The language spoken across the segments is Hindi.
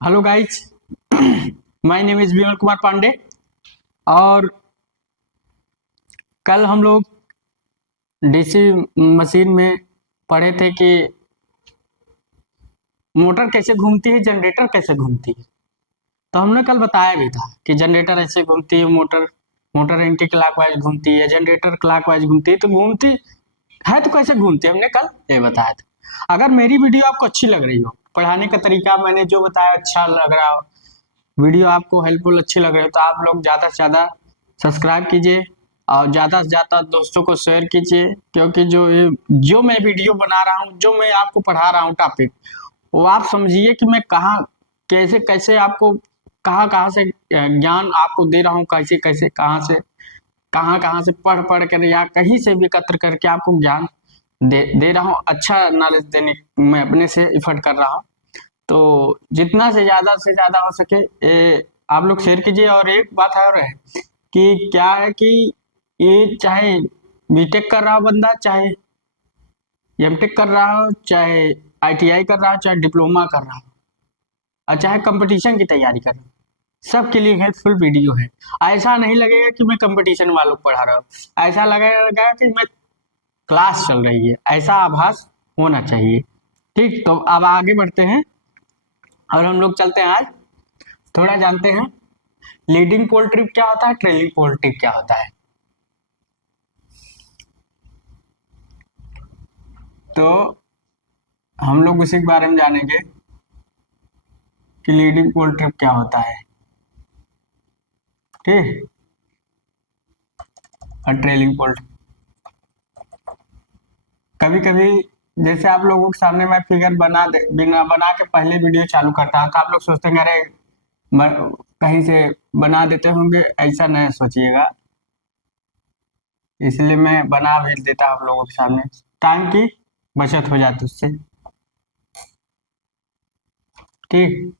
Hello guys. My name is Vimal Kumar Pandey. और कल हम लोग डीसी मशीन में पढ़े थे कि मोटर कैसे घूमती है, जनरेटर कैसे घूमती है। तो हमने कल बताया भी था कि जनरेटर ऐसे घूमती है, मोटर मोटर एंटी क्लॉकवाइज घूमती है, जनरेटर क्लॉकवाइज घूमती है। तो घूमती है तो कैसे घूमती है, हमने कल ये बताया था। अगर मेरी वीडियो आपको अच्छी लग रही हो, पढ़ाने का तरीका मैंने जो बताया अच्छा लग रहा हो, वीडियो आपको हेल्पफुल अच्छी लग रही है, तो आप लोग ज़्यादा से ज़्यादा सब्सक्राइब कीजिए और ज़्यादा से ज़्यादा दोस्तों को शेयर कीजिए। क्योंकि जो मैं वीडियो बना रहा हूँ, जो मैं आपको पढ़ा रहा हूँ टॉपिक, वो आप समझिए कि मैं कहाँ कैसे कैसे आपको कहाँ कहाँ से ज्ञान आपको दे रहा हूँ, कैसे कैसे कहाँ कहाँ से पढ़ पढ़ कर या कहीं से भी एकत्र करके आपको ज्ञान दे रहा हूँ। अच्छा नॉलेज देने मैं अपने से इफर्ट कर रहा हूँ। तो जितना से ज़्यादा हो सके आप लोग शेयर कीजिए। और एक बात और है कि क्या है कि ये चाहे बीटेक कर रहा हो बंदा, चाहे एमटेक कर रहा हो, चाहे आईटीआई कर रहा हो, चाहे डिप्लोमा कर रहा हो, और चाहे कंपटीशन की तैयारी कर रहा हो, सबके लिए हेल्पफुल वीडियो है। ऐसा नहीं लगेगा कि मैं कंपटीशन वालों को पढ़ा रहा हूँ, ऐसा लगेगा कि मैं क्लास चल रही है, ऐसा आभास होना चाहिए। ठीक, तो अब आगे बढ़ते हैं और हम लोग चलते हैं आज थोड़ा जानते हैं लीडिंग पोल ट्रिप क्या होता है, ट्रेलिंग पोल ट्रिप क्या होता है। तो हम लोग उसी के बारे में जानेंगे कि लीडिंग पोल ट्रिप क्या होता है। ठीक, और ट्रेलिंग पोल कभी कभी जैसे आप लोगों के सामने मैं फिगर बना के पहले वीडियो चालू करता हूँ, तो आप लोग सोचते हैं अरे कहीं से बना देते होंगे, ऐसा नहीं सोचिएगा। इसलिए मैं बना भेज देता हूँ आप लोगों के सामने, टाइम की बचत हो जाती उससे। ठीक,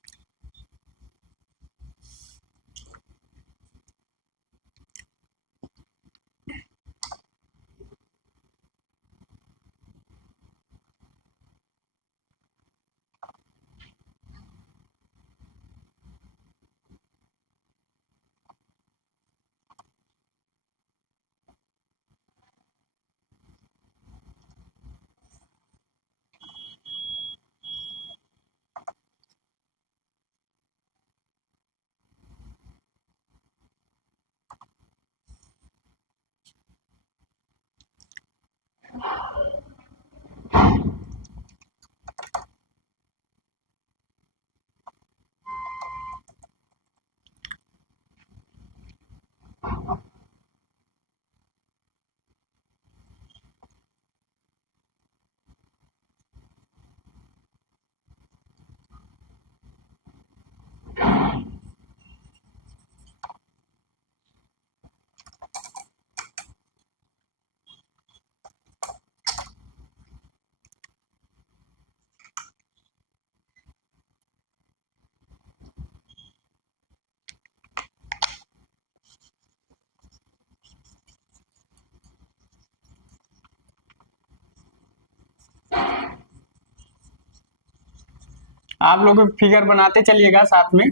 आप लोग फिगर बनाते चलिएगा साथ में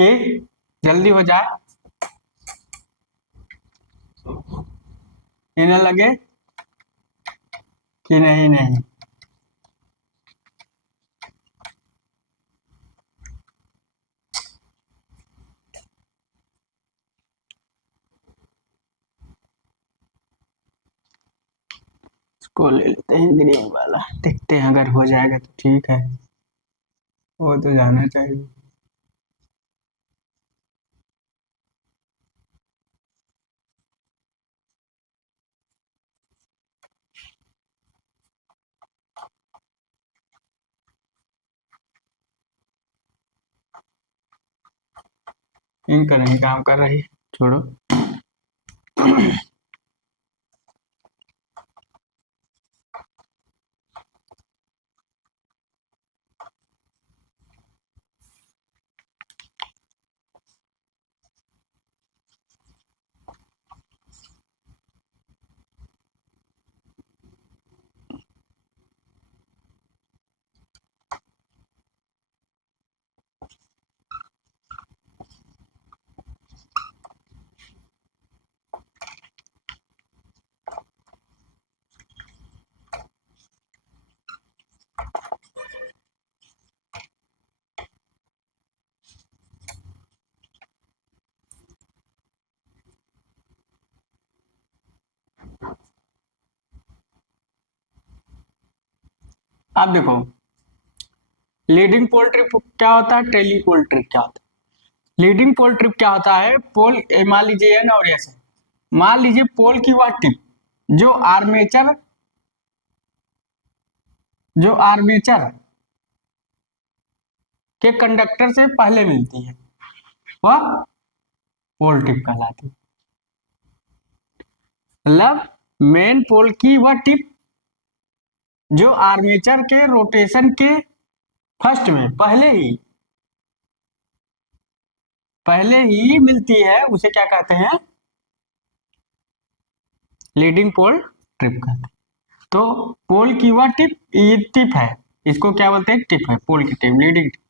कि जल्दी हो जाए, ये ना लगे कि नहीं नहीं। इसको ले लेते हैं ग्रीन वाला, देखते हैं अगर हो जाएगा तो ठीक है, वो तो जाना चाहिए। इनका नहीं काम कर रही, छोड़ो। आप देखो, लीडिंग पोल ट्रिप क्या होता है, ट्रेलिंग पोल ट्रिप क्या होता है। लीडिंग पोल ट्रिप क्या होता है, पोल मान लीजिए एन और एस है, मान लीजिए पोल की वह टिप जो आर्मेचर के कंडक्टर से पहले मिलती है, वह पोल टिप कहलाती है। मतलब मेन पोल की वह टिप जो आर्मेचर के रोटेशन के फर्स्ट में पहले ही मिलती है, उसे क्या कहते हैं, लीडिंग पोल ट्रिप कहते हैं। तो पोल की वह टिप, ये टिप है, इसको क्या बोलते हैं, टिप है, पोल की टिप, लीडिंग टिप।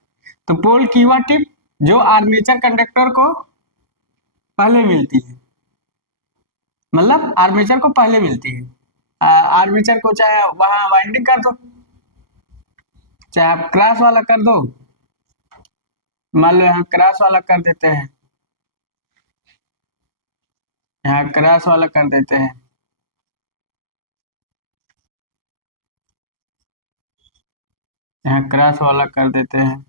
तो पोल की वह टिप जो आर्मेचर कंडक्टर को पहले मिलती है, मतलब आर्मेचर को पहले मिलती है। आर्मेचर को चाहे वहां वाइंडिंग कर दो, चाहे आप क्रॉस वाला कर दो, मान लो यहाँ क्रॉस वाला कर देते हैं, यहाँ क्रॉस वाला कर देते हैं, यहाँ क्रॉस वाला कर देते हैं,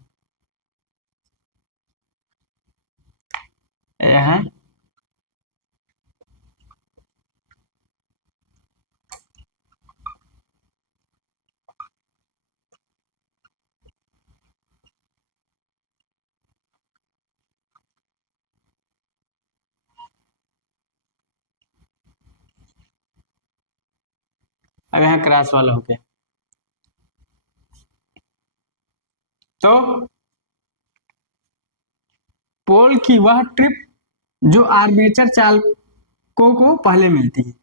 यहाँ अब यहाँ क्रॉस वाला हो गया। तो पोल की वह ट्रिप जो आर्मेचर चालकों को पहले मिलती है,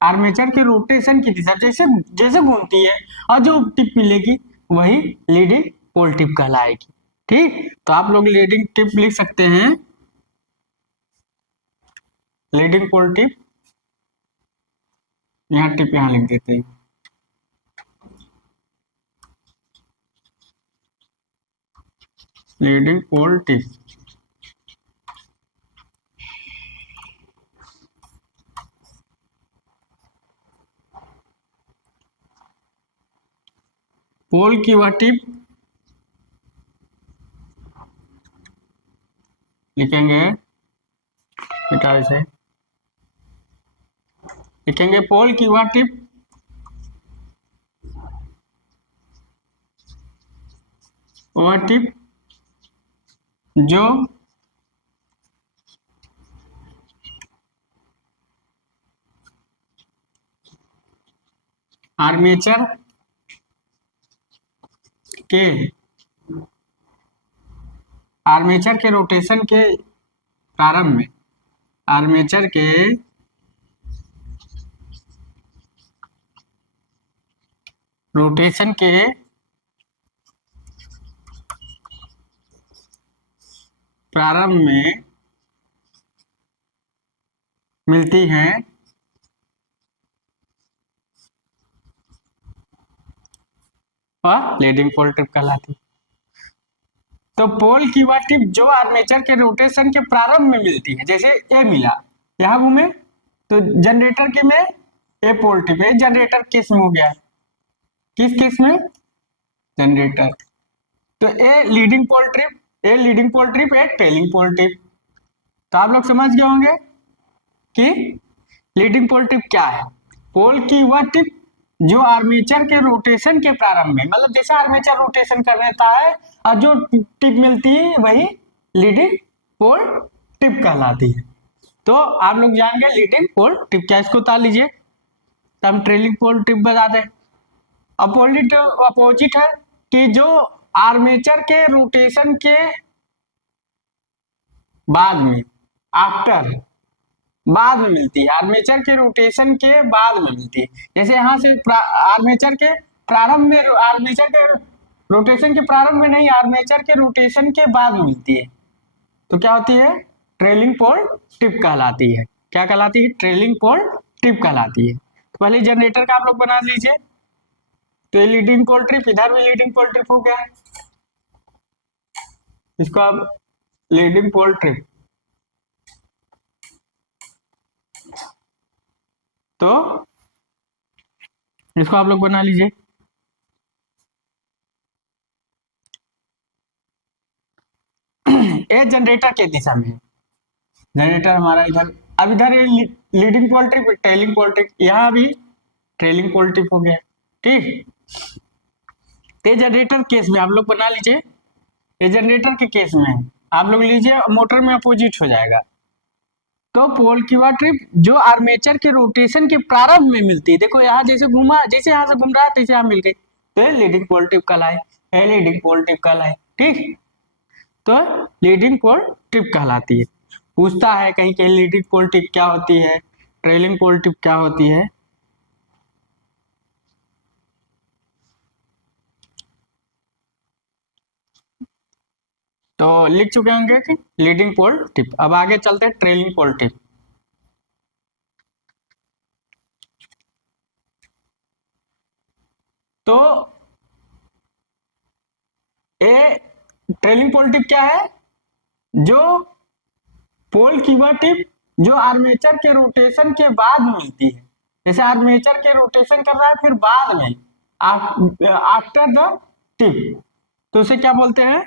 आर्मेचर के रोटेशन की दिशा जैसे जैसे घूमती है, और जो टिप मिलेगी वही लीडिंग पोल टिप कहलाएगी। ठीक, तो आप लोग लीडिंग टिप लिख सकते हैं, लीडिंग पोल टिप, यहाँ टिप यहाँ लिख देते हैं। लीडिंग पोल टिप, पोल की वह टिप लिखेंगे, मिटाओ इसे, लिखेंगे पोल की वह टिप जो आर्मेचर के आर्मेचर के रोटेशन के प्रारंभ में, आर्मेचर के रोटेशन के प्रारंभ में मिलती हैं, वह लीडिंग पोल टिप कहलाती है। तो पोल की वह टिप जो आर्मेचर के रोटेशन के प्रारंभ में मिलती है, जैसे ए मिला, यहाँ घूमे, तो जनरेटर के में ए पोल टिप है, जनरेटर किस में हो गया, किस किस में, जनरेटर। तो a leading pole trip, a tailing pole trip. तो आप लोग समझ गए होंगे कि लीडिंग पोल टिप क्या है। पोल की वह टिप जो आर्मेचर के रोटेशन के प्रारंभ में, मतलब जैसे आर्मेचर रोटेशन कर देता है और जो टिप मिलती है वही लीडिंग पोल टिप कहलाती है। तो आप लोग जाएंगे लीडिंग पोल टिप क्या, इसको उतार लीजिए, तो हम ट्रेलिंग पोल टिप बता दें। अपोजिट है कि जो आर्मेचर के रोटेशन के बाद में, आफ्टर, बाद में मिलती है, आर्मेचर के रोटेशन के बाद में मिलती है। जैसे यहाँ से आर्मेचर के प्रारंभ में, आर्मेचर के रोटेशन के प्रारंभ में नहीं, आर्मेचर के रोटेशन के बाद में मिलती है, तो क्या होती है, ट्रेलिंग पोल टिप कहलाती है। क्या कहलाती है, ट्रेलिंग पोल टिप कहलाती है। तो पहले जनरेटर का आप लोग बना लीजिए, तो ये लीडिंग पोल ट्रिप, इधर भी लीडिंग पोल ट्रिप हो गया, इसको आप लीडिंग पोल ट्रिप, तो इसको आप लोग बना लीजिए। ये जनरेटर के दिशा में है। जनरेटर हमारा इधर, अब इधर ये लीडिंग पोल टिप, ट्रेलिंग पोल टिप, यहाँ भी ट्रेलिंग पोल टिप हो गया। ठीक, तो जनरेटर केस में आप लोग बना लीजिए, ये जनरेटर के केस में है, आप लोग लीजिए मोटर में अपोजिट हो जाएगा। तो पोल की वह ट्रिप जो आर्मेचर के रोटेशन के प्रारंभ में मिलती है, देखो यहाँ जैसे घूमा, जैसे यहाँ से घूम रहा है तैसे यहाँ मिल गई, तो ये लीडिंग पोल टिप कहलाए, ये लीडिंग पोल टिप कहलाए। ठीक, तो लीडिंग पोल टिप कहलाती है। पूछता है कहीं कहीं लीडिंग पोल टिप क्या होती है, ट्रेलिंग पोल टिप क्या होती है। तो लिख चुके होंगे कि लीडिंग पोल टिप। अब आगे चलते हैं ट्रेलिंग पोल टिप। तो ये ट्रेलिंग पोल टिप क्या है, जो पोल की वह टिप जो आर्मेचर के रोटेशन के बाद मिलती है, जैसे आर्मेचर के रोटेशन कर रहा है फिर बाद में आफ्टर द टिप, तो उसे क्या बोलते हैं,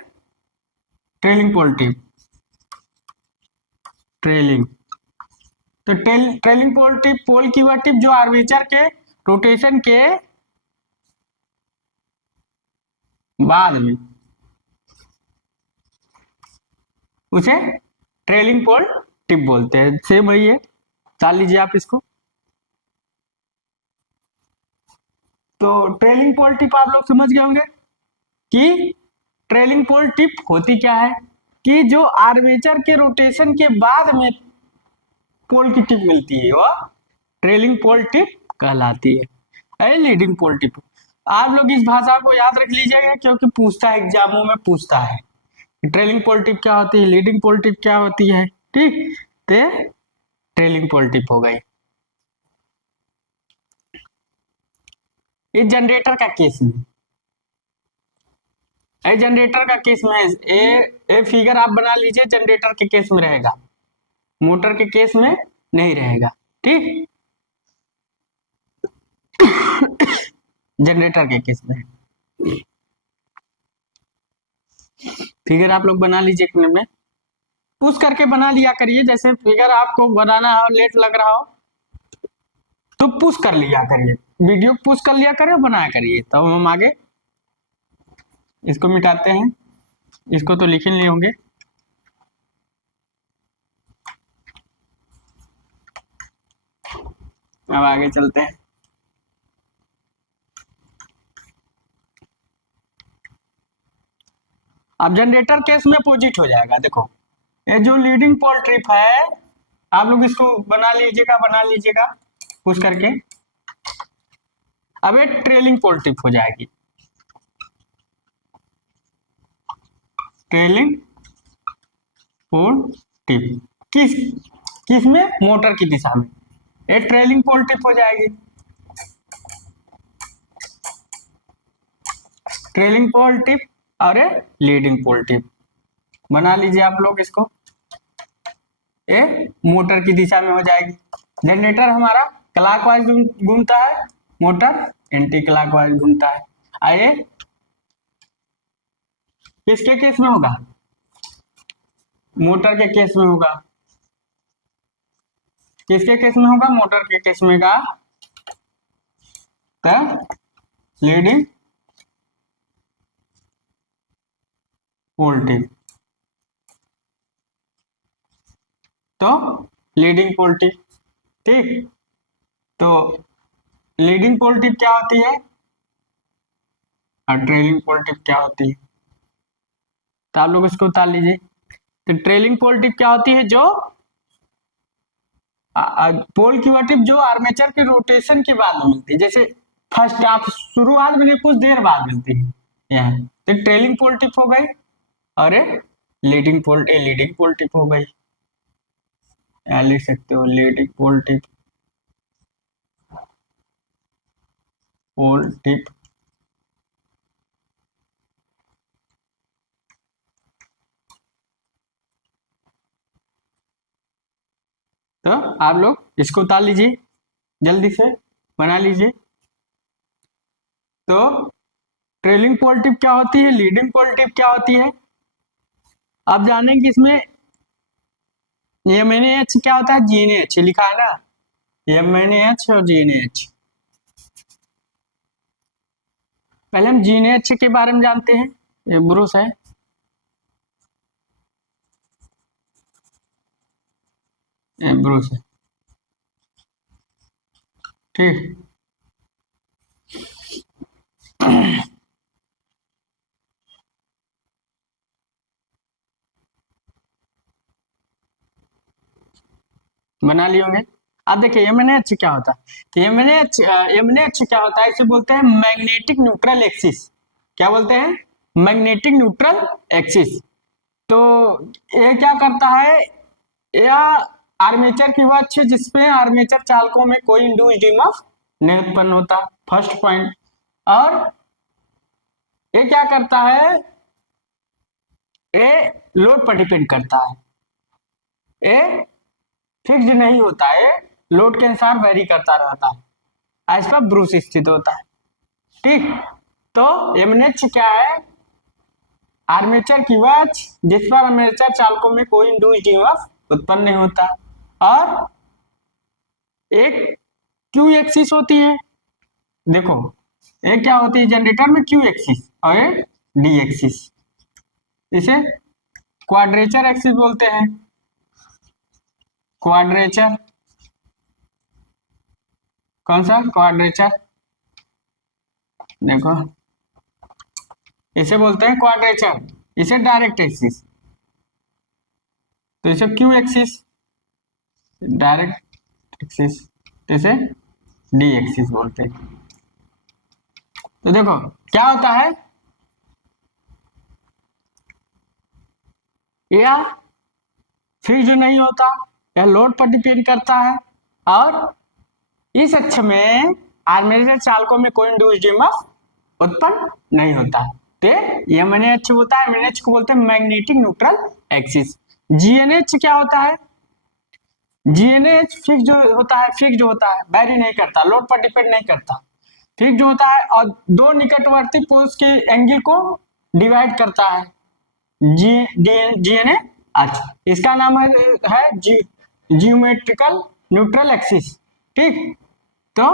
ट्रेलिंग पोल टिप। ट्रेलिंग, तो ट्रेलिंग पोल टिप पोल की वह टिप जो आर्मेचर के रोटेशन के बाद में, उसे ट्रेलिंग पोल टिप बोलते हैं। सेम वही है, डाल लीजिए आप इसको। तो ट्रेलिंग पोल टिप आप लोग समझ गए होंगे कि ट्रेलिंग पोल टिप होती क्या है, कि जो आर्मेचर के रोटेशन के बाद में पोल की टिप मिलती है वह ट्रेलिंग पोल टिप कहलाती है। लीडिंग पोल टिप, आप लोग इस भाषा को याद रख लीजिएगा क्योंकि पूछता है, एग्जामों में पूछता है ट्रेलिंग पोल टिप क्या होती है, लीडिंग पोल टिप क्या होती है। ठीक, तो ट्रेलिंग पोल टिप हो गई। इस जनरेटर का केस में, जनरेटर का केस में ए फिगर आप बना लीजिए, जनरेटर के केस में रहेगा, मोटर के केस में नहीं रहेगा। ठीक, जनरेटर के केस में फिगर आप लोग बना लीजिए, एक मिनट में पुश करके बना लिया करिए, जैसे फिगर आपको बनाना हो लेट लग रहा हो तो पुश कर लिया करिए, वीडियो पुश कर लिया करिए, बनाया करिए, तब हम आगे इसको मिटाते हैं। इसको तो लिख ही लिए होंगे। अब आगे चलते हैं। अब जनरेटर केस में अपोजिट हो जाएगा। देखो ये जो लीडिंग पोल ट्रिप है, आप लोग इसको बना लीजिएगा पुश करके। अब ये ट्रेलिंग पोल टिप हो जाएगी, ट्रेलिंग पोल टिप किस किस में, मोटर की दिशा में, ये ट्रेलिंग पोल टिप हो जाएगी। ट्रेलिंग पोल टिप और लीडिंग पोल टिप बना लीजिए आप लोग इसको, ये मोटर की दिशा में हो जाएगी। जनरेटर हमारा क्लॉकवाइज घूमता है, मोटर एंटी क्लॉकवाइज घूमता है। आइए किसके केस में होगा, मोटर के केस में होगा। किसके केस में होगा, मोटर के केस में का लीडिंग पोल टिप, तो लीडिंग पोल टिप। ठीक, तो लीडिंग पोल टिप क्या होती है और ट्रेलिंग पोल टिप क्या होती है, तो आप लोग इसको उतार लीजिए। तो ट्रेलिंग पोल टिप क्या होती है, जो पोल की वह टिप जो आर्मेचर के रोटेशन के बाद मिलती है, जैसे फर्स्ट आप शुरुआत में कुछ देर बाद मिलती है यहाँ, तो ट्रेलिंग पोल टिप हो गई और लीडिंग पोल टिप हो गई। लिख सकते हो लीडिंग पोल टिप, पोल टिप। तो आप लोग इसको उतार लीजिए, जल्दी से बना लीजिए। तो ट्रेलिंग पोल टिप क्या होती है, लीडिंग पोल टिप क्या होती है, अब जानेंगे इसमें एच क्या होता है, GNH लिखा है ना, एच और GNH। पहले हम GNH के बारे में जानते हैं। ये ब्रूस है, ये ब्रूस है, ठीक। बना लिए होंगे। अब देखिए एच क्या होता है, एच क्या होता है, इसे बोलते हैं मैग्नेटिक न्यूट्रल एक्सिस। क्या बोलते हैं, मैग्नेटिक न्यूट्रल एक्सिस। तो ये क्या करता है, या आर्मेचर की वह अच्छी जिसपे आर्मेचर चालकों में कोई इंड्यूस्ड ईएमएफ नहीं उत्पन्न होता, फर्स्ट पॉइंट। और ये क्या करता है, ये लोड पर डिपेंड करता है, ये फिक्स्ड नहीं होता है, लोड के अनुसार वेरी करता रहता है, ऐसा ब्रूस स्थित होता है, ठीक। तो एमएनएच क्या है, आर्मेचर की वह जिस पर आर्मेचर चालकों में कोई इंड्यूस्ड ईएमएफ उत्पन्न नहीं होता। और एक क्यू एक्सिस होती है, देखो एक क्या होती है जनरेटर में, क्यू एक्सिस और एक डी एक्सिस, इसे क्वाड्रेचर एक्सिस बोलते हैं, क्वाड्रेचर। कौन सा क्वाड्रेचर, देखो इसे बोलते हैं क्वाड्रेचर, इसे डायरेक्ट एक्सिस, तो इसे क्यू एक्सिस डायरेक्ट एक्सिस, तो इसे डी एक्सिस बोलते हैं। तो देखो क्या होता है, यह फिक्स नहीं होता, यह लोड पर डिपेंड करता है, और इस अक्ष में आर्मेचर चालकों में कोई इंड्यूस्ड ईएमएफ उत्पन्न नहीं होता। तो एमएनएच होता है, एमएनएच को बोलते हैं मैग्नेटिक न्यूट्रल एक्सिस। जीएनएच क्या होता है, जीएनएच फिक्स जो होता है, फिक्स जो होता है, वेरी नहीं करता, लोड पर डिपेंड नहीं करता, फिक्स जो होता है, और दो निकटवर्ती पोल्स के एंगल को डिवाइड करता है, जीएनए। अच्छा, इसका नाम है जियोमेट्रिकल न्यूट्रल एक्सिस, ठीक। तो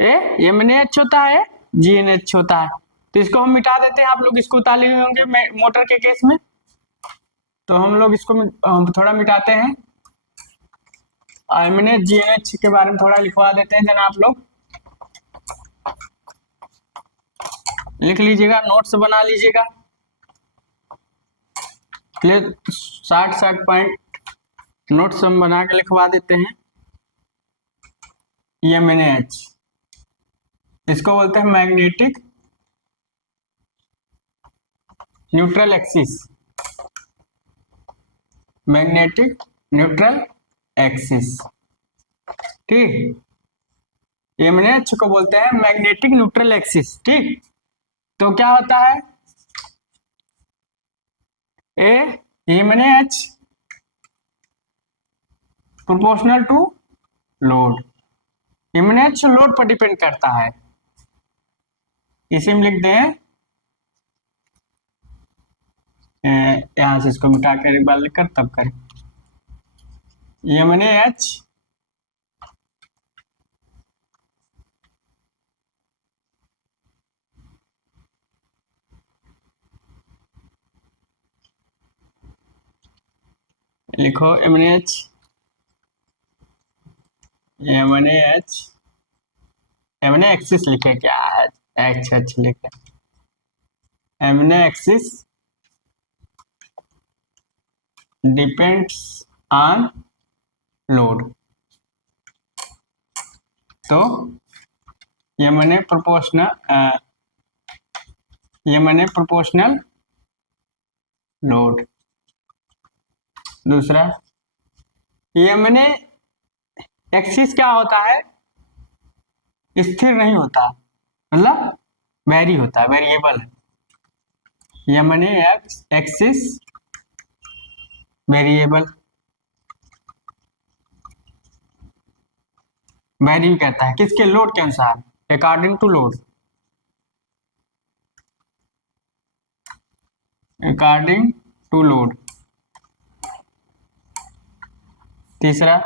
ये एमएनएच होता है, जीएनएच होता है। तो इसको हम मिटा देते हैं, आप लोग इसको उतार लिए होंगे मोटर के केस में, तो हम लोग इसको थोड़ा मिटाते हैं, एमएनएच जीएनएच के बारे में थोड़ा लिखवा देते हैं जनाब, लोग लिख लीजिएगा, नोट्स बना लीजिएगा, 60 पॉइंट नोट्स हम बना के लिखवा देते हैं। एमएनएच इसको बोलते हैं magnetic neutral axis, magnetic neutral axis, ठीक। एमएनएच को बोलते हैं मैग्नेटिक न्यूट्रल एक्सिस, ठीक। तो क्या होता है, एमएनएच प्रोपोर्शनल टू लोड, एमएनएच लोड पर डिपेंड करता है, इसे हम लिख दें, यहां से इसको मिटा कर एक बार लिखकर तब करें, एमएनएच लिखो, एमएनएच एक्सिस लिखे, क्या है एच लिखे, एक्सिस डिपेंड्स ऑन लोड। तो ये मैंने प्रोपोर्शनल लोड। दूसरा ये मैंने एक्सिस क्या होता है, स्थिर नहीं होता, मतलब वेरी होता है, वेरिएबल है, ये मैंने एक्सिस वेरिएबल, वेरी कहता है किसके, लोड के अनुसार, according to load, according to load. तीसरा,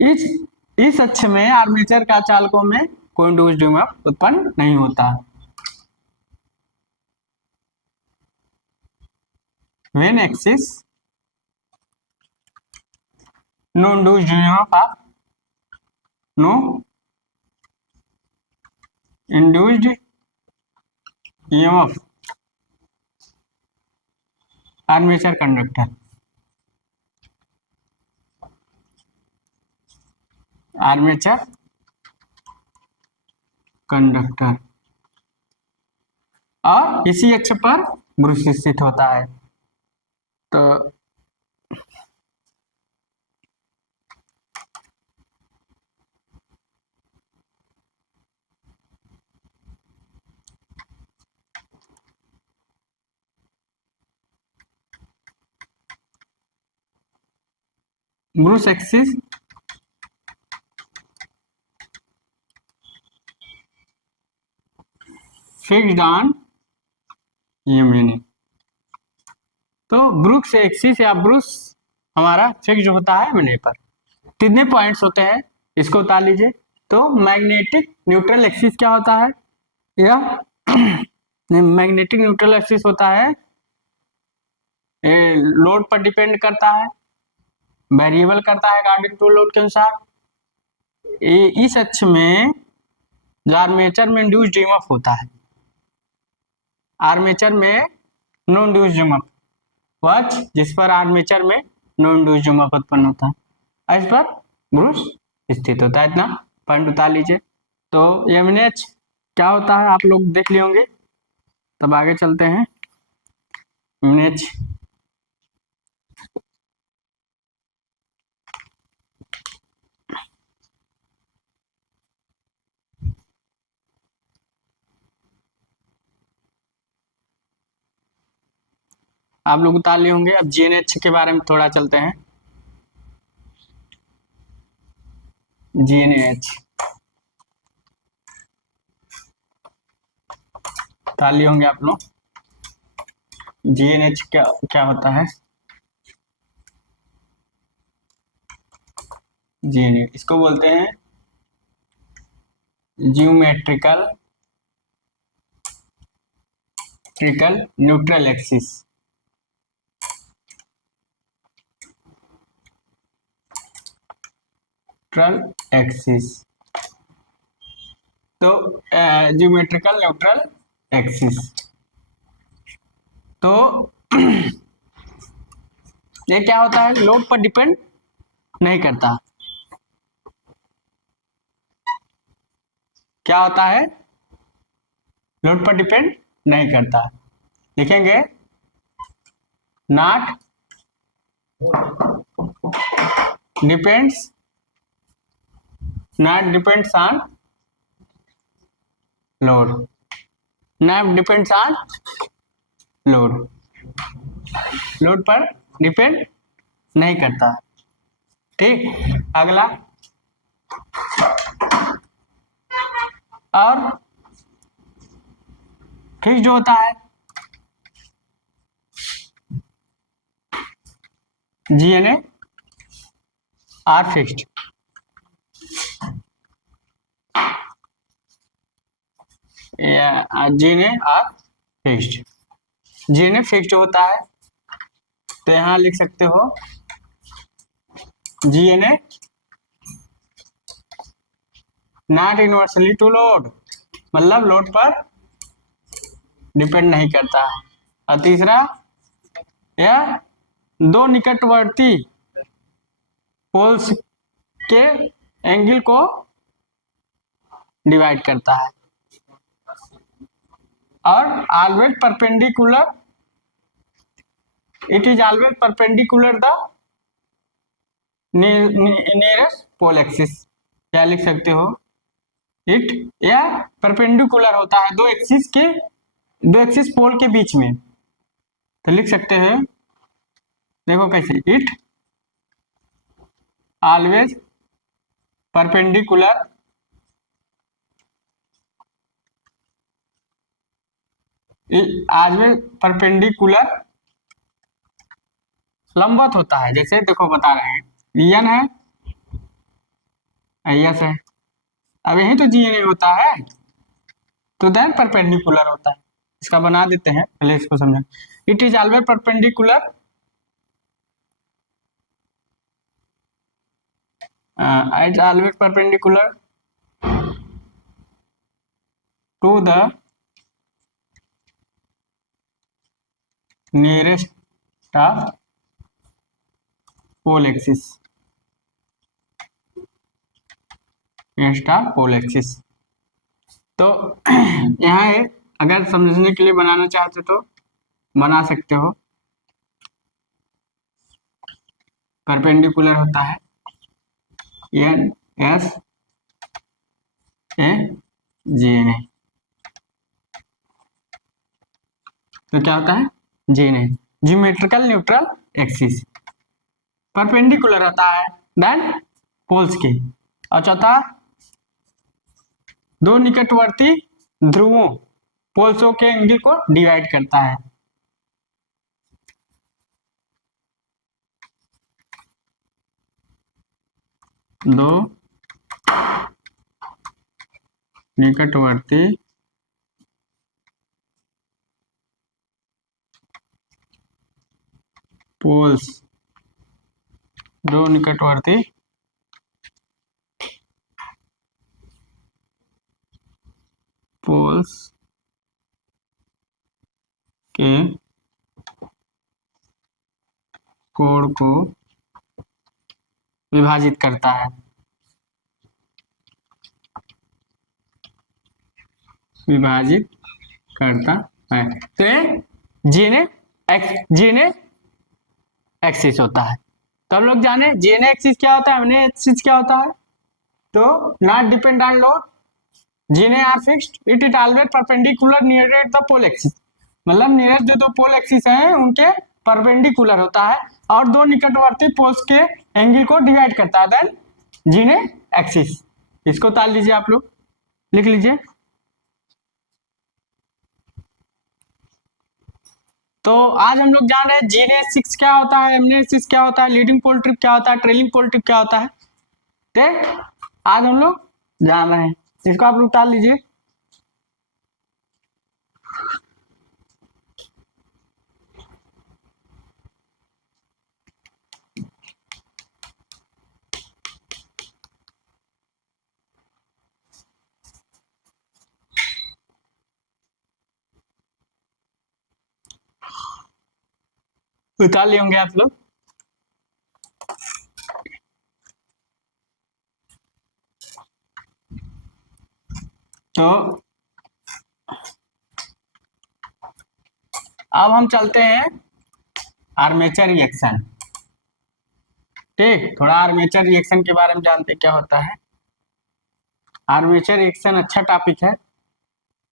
इस अक्ष में आर्मेचर का चालकों में कोई इंड्यूस्ड ईएमएफ उत्पन्न नहीं होता। When axis no induced EMF, no induced EMF armature conductor, armature conductor और इसी अक्ष पर ब्रूस स्थित होता है। तो brush axis fixed on unit. तो ब्रूस एक्सिस या ब्रूस हमारा फिक्स्ड होता है मिने पर। कितने पॉइंट्स होते हैं इसको उतार लीजिए। तो मैग्नेटिक न्यूट्रल एक्सिस क्या होता है, या मैग्नेटिक न्यूट्रल एक्सिस होता है, लोड पर डिपेंड करता है, वेरिएबल करता है अकॉर्डिंग टू लोड के अनुसार। इस अक्ष में जो आर्मेचर में इंड्यूस्ड ईएमएफ होता है, आर्मेचर में नो इंड्यूस्ड ईएमएफ, वह जिस पर आर्मेचर में नो इंड्यूस्ड ईएमएफ उत्पन्न होता है, इस पर ब्रूस स्थित होता है। इतना पॉइंट उतार लीजिए। तो एमएनएच क्या होता है आप लोग देख लिए होंगे, तब आगे चलते हैं। एमएनएच आप लोग उतार लिए होंगे। अब जीएनएच के बारे में थोड़ा चलते हैं। जीएनएच उतार लिए होंगे आप लोग। जीएनएच क्या क्या होता है, जीएनएच इसको बोलते हैं ज्योमेट्रिकल न्यूट्रल एक्सिस। एक्सिस तो ज्योमेट्रिकल न्यूट्रल एक्सिस, तो ये क्या होता है, लोड पर डिपेंड नहीं करता। क्या होता है, लोड पर डिपेंड नहीं करता। लिखेंगे not depends on load, not depends on load, load पर डिपेंड नहीं करता। ठीक, अगला और फिक्स जो होता है GNA are fixed, GNA are fixed, GNA fixed होता है। तो यहां लिख सकते हो GNA not inversely to load, मतलब लोड पर डिपेंड नहीं करता। और तीसरा, यह दो निकटवर्ती पोल्स के एंगल को डिवाइड करता है और always perpendicular, it is always perpendicular the nearest pole axis. क्या लिख सकते हो, इट या परपेंडिकुलर होता है दो एक्सिस पोल के बीच में। तो लिख सकते हैं, देखो कैसे, इट ऑलवेज परपेंडिकुलर आज में परपेंडिकुलर लंबवत होता है। जैसे देखो बता रहे हैं एन है, एस है, अब यही तो जी नहीं होता है, तो देन परपेंडिकुलर होता है। इसका बना देते हैं, पहले इसको समझें। It is always perpendicular it always perpendicular to the nearest of pole axis, nearest of pole axis. तो यहाँ है, अगर समझने के लिए बनाना चाहते तो बना सकते हो। परपेंडिकुलर होता है N S A G N A, तो क्या होता है G N A, geometrical neutral axis. Perpendicular होता है देन पोल्स के। और चौथा, दो निकटवर्ती ध्रुवों पोल्सों के एंगल को डिवाइड करता है। दो निकटवर्ती पोल्स, दो निकटवर्ती पोल्स के कोण को विभाजित करता है, विभाजित करता है। तो ये जीने एक्सिस होता है। तो हम लोग जाने जीने एक्सिस क्या होता है, एमने एक्सिस क्या होता है। तो not depend on load, GNA are fixed, it is always perpendicular near the pole axis. मतलब नियरेस्ट जो दो पोल एक्सिस हैं उनके परपेंडिकुलर होता है और दो निकटवर्ती पोल्स के एंगल को डिवाइड करता है, देन जीने एक्सिस। इसको ताल लीजिए, आप लोग लिख लीजिए। तो आज हम लोग जान रहे हैं जीने सिक्स क्या होता है, एमने सिक्स क्या होता है, लीडिंग पोल ट्रिप क्या होता है, ट्रेलिंग पोल ट्रिप क्या होता है। ठीक, आज हम लोग जान रहे हैं, इसको आप लोग टाल लीजिए। उतार लिए होंगे आप लोग। तो अब हम चलते हैं आर्मेचर रिएक्शन। ठीक, थोड़ा आर्मेचर रिएक्शन के बारे में जानते क्या होता है। आर्मेचर रिएक्शन अच्छा टॉपिक है,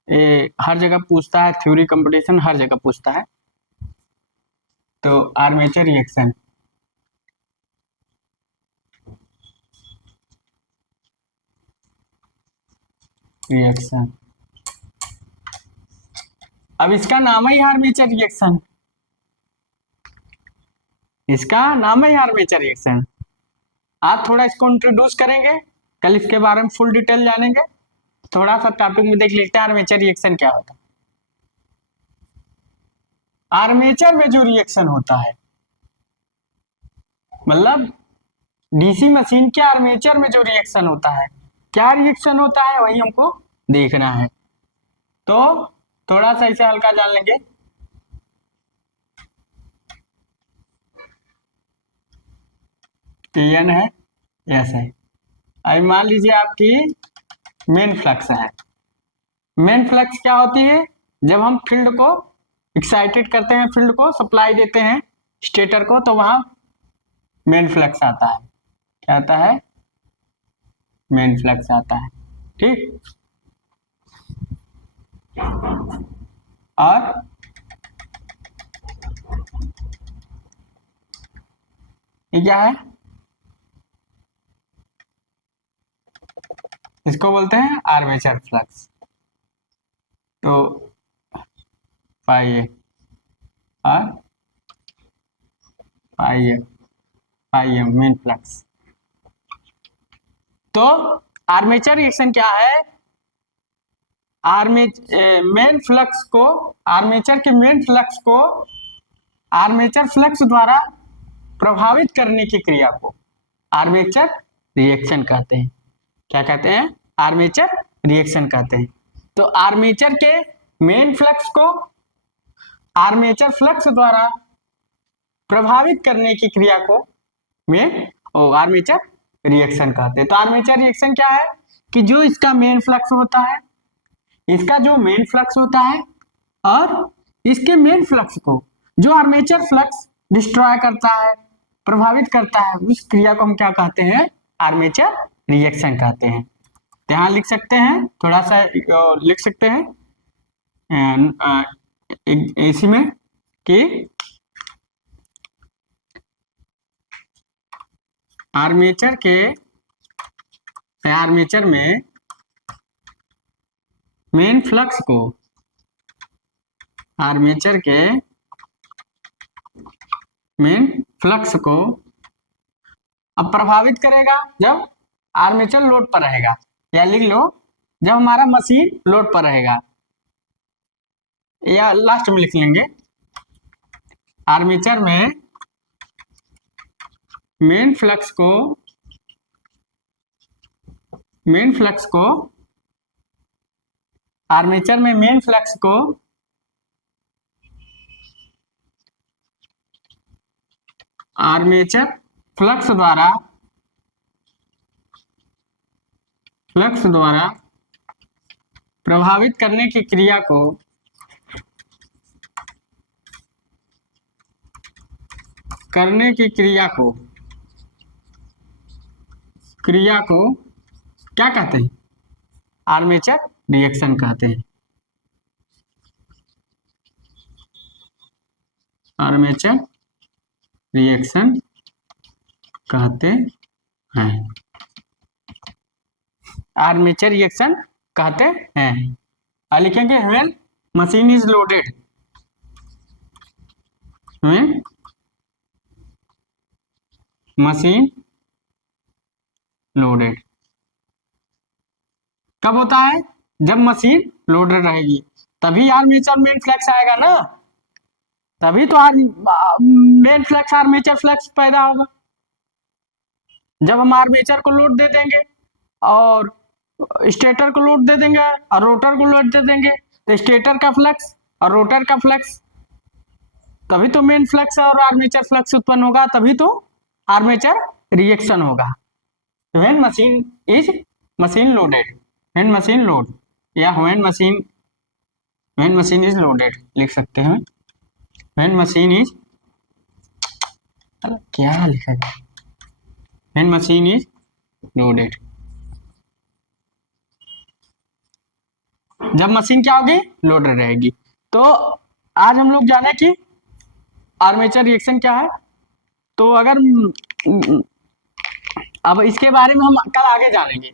ये हर जगह पूछता है, थ्योरी कंपटीशन हर जगह पूछता है। तो आर्मेचर रिएक्शन, रिएक्शन, अब इसका नाम ही आर्मेचर रिएक्शन, इसका नाम ही आर्मेचर रिएक्शन। आप थोड़ा इसको इंट्रोड्यूस करेंगे, कल इसके बारे में फुल डिटेल जानेंगे। थोड़ा सा टॉपिक में देख लेते हैं आर्मेचर रिएक्शन क्या होता है। आर्मेचर में जो रिएक्शन होता है, मतलब डीसी मशीन के आर्मेचर में जो रिएक्शन होता है, क्या रिएक्शन होता है वही हमको देखना है। तो थोड़ा सा इसे हल्का जान लेंगे। Tn है, एस है। अब मान लीजिए आपकी मेन फ्लक्स है। मेन फ्लक्स क्या होती है, जब हम फील्ड को एक्साइटेड करते हैं, फील्ड को सप्लाई देते हैं स्टेटर को, तो वहां मेन फ्लक्स आता है। क्या आता है, मेन फ्लक्स आता है। ठीक, और ये क्या है, इसको बोलते हैं आर्मेचर फ्लक्स। तो पाई ए और पाई एम मेन फ्लक्स। तो आर्मेचर रिएक्शन क्या है? मेन फ्लक्स को, आर्मेचर के मेन फ्लक्स को आर्मेचर फ्लक्स द्वारा प्रभावित करने की क्रिया को आर्मेचर रिएक्शन कहते हैं। क्या कहते हैं? आर्मेचर रिएक्शन कहते हैं। तो आर्मेचर के मेन फ्लक्स को आर्मेचर फ्लक्स द्वारा प्रभावित करने की क्रिया को आर्मेचर रिएक्शन कहते हैं। तो आर्मेचर रिएक्शन क्या है कि जो इसका मेन फ्लक्स होता है, इसका जो मेन फ्लक्स होता है और इसके मेन फ्लक्स को जो आर्मेचर फ्लक्स डिस्ट्रॉय करता है, प्रभावित करता है, उस क्रिया को हम क्या कहते हैं? आर्मेचर रिएक्शन कहते हैं। यहाँ लिख सकते हैं, थोड़ा सा लिख सकते हैं इसी में कि आर्मेचर में मेन फ्लक्स को, आर्मेचर के मेन फ्लक्स को अब प्रभावित करेगा जब आर्मेचर लोड पर रहेगा, या लिख लो जब हमारा मशीन लोड पर रहेगा, या लास्ट में लिख लेंगे आर्मेचर में मेन फ्लक्स को आर्मेचर में मेन फ्लक्स को आर्मेचर फ्लक्स द्वारा प्रभावित करने की क्रिया को क्या कहते हैं? आर्मेचर रिएक्शन कहते हैं। आर्मेचर रिएक्शन कहते हैं। आर्मेचर रिएक्शन कहते हैं। और लिखेंगे when machine is loaded, when machine loaded. कब होता है? जब मशीन लोडेड रहेगी, तभी आर्मेचर मेन फ्लक्स आएगा ना, तभी तो मेन फ्लक्स आर्मेचर फ्लक्स पैदा होगा। जब हम आर्मेचर को लोड दे देंगे और स्टेटर को लोड दे देंगे और रोटर को लोड दे देंगे, तो स्टेटर का फ्लक्स और रोटर का फ्लक्स, तभी तो मेन फ्लक्स और आर्मेचर फ्लक्स उत्पन्न होगा, तभी तो आर्मेचर रिएक्शन होगा। When machine loaded, when machine load, या व्हेन मशीन इज लोडेड लिख सकते हैं। व्हेन मशीन इज, क्या लिखा है? व्हेन मशीन इज लोडेड, जब मशीन क्या होगी? लोडेड रहेगी। तो आज हम लोग जाने कि आर्मेचर रिएक्शन क्या है। तो अगर अब इसके बारे में हम कल आगे जानेंगे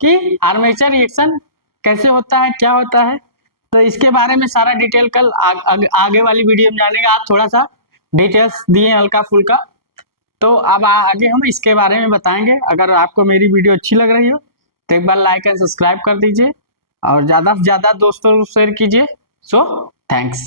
कि आर्मेचर रिएक्शन कैसे होता है, क्या होता है। तो इसके बारे में सारा डिटेल कल आगे वाली वीडियो में जानेंगे। आप थोड़ा सा डिटेल्स दिए हल्का फुल्का, तो अब आगे हम इसके बारे में बताएंगे। अगर आपको मेरी वीडियो अच्छी लग रही हो तो एक बार लाइक एंड सब्सक्राइब कर दीजिए और ज़्यादा से ज़्यादा दोस्तों को शेयर कीजिए। So thanks.